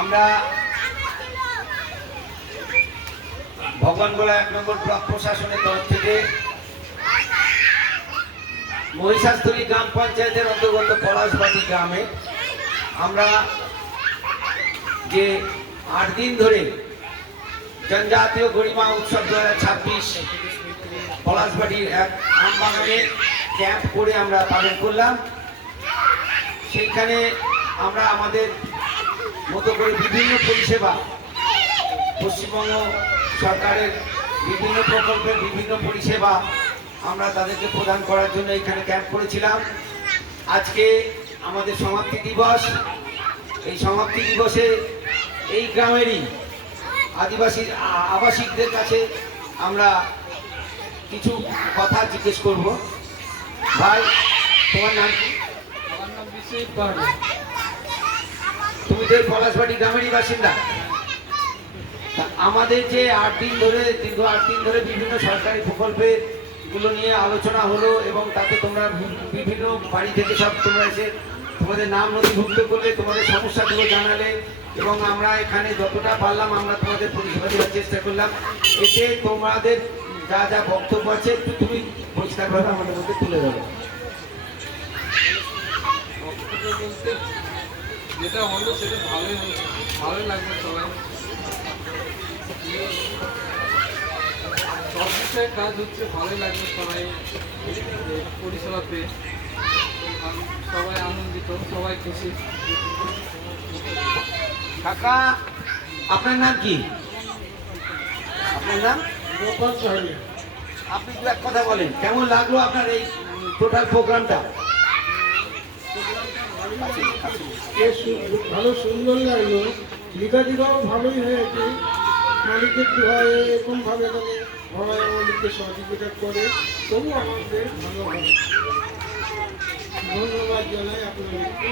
আমরা ভগবানগোলা 1 নম্বর ব্লক প্রশাসনের তরফ থেকে মহিষাস্থলী গ্রাম পঞ্চায়েতের অন্তর্গত পলাশবাটি গ্রামে আমরা যে 8 দিন ধরে জনজাতীয় গরিমা উৎসব 2026 পলাশবাটির এক আমবাগানে ক্যাম্প করে আমরা পালন করলাম। সেইখানে আমরা আমাদের মতো করে বিভিন্ন পরিষেবা, পশ্চিমবঙ্গ সরকারের বিভিন্ন প্রকল্পের বিভিন্ন পরিষেবা আমরা তাদেরকে প্রদান করার জন্য এখানে ক্যাম্প করেছিলাম। আজকে আমাদের সমাপ্তি দিবস। এই সমাপ্তি দিবসে এই গ্রামেরই আদিবাসী আবাসিকদের কাছে আমরা কিছু কথা জিজ্ঞেস করব। ভাই, তোমার নাম কি? আমার নাম বিশ্বজিৎ পাহাড়ি। তুমি তো পলাশবাটি গ্রামেরই বাসিন্দা। আমাদের যে 8 দিন ধরে দীর্ঘ 8 দিন ধরে বিভিন্ন সরকারি প্রকল্পে গুলো নিয়ে আলোচনা হলো এবং তাতে তোমরা বিভিন্ন বাড়ি থেকে সব তোমরা এসে তোমাদের নাম নথিভুক্ত করলে, তোমাদের সমস্যাগুলো জানালে এবং আমরা এখানে যতটা পারলাম আমরা তোমাদের পরিষেবা দেওয়ার চেষ্টা করলাম। এতে তোমাদের যা যা বক্তব্য আছে একটু তুমি পরিষ্কারভাবে আমাদের মধ্যে তুলে ধরো। বক্তব্য বলতে যেটা হলো সেটা ভালোই লাগবে। সবাই সব বিষয়ে কাজ হচ্ছে, ভালোই লাগবে। সবাই পরিষেবা পেয়ে সবাই আনন্দিত, সবাই খুশি। কাকা, আপনার নাম কি? আপনার নাম? গোপাল সাহারিয়া। আপনি দু এক কথা বলেন, কেমন লাগলো আপনার এই টোটাল প্রোগ্রামটা? ভালো সুন্দর লাগলো। লেখাটিকাও ভালোই হয়েছে। মালিকের দোহায় এরকমভাবে তাহলে সবাই আমাদেরকে সহযোগিতা করে, তবু আমাদের ভালো হয়। ধন্যবাদ জানাই আপনাদেরকে।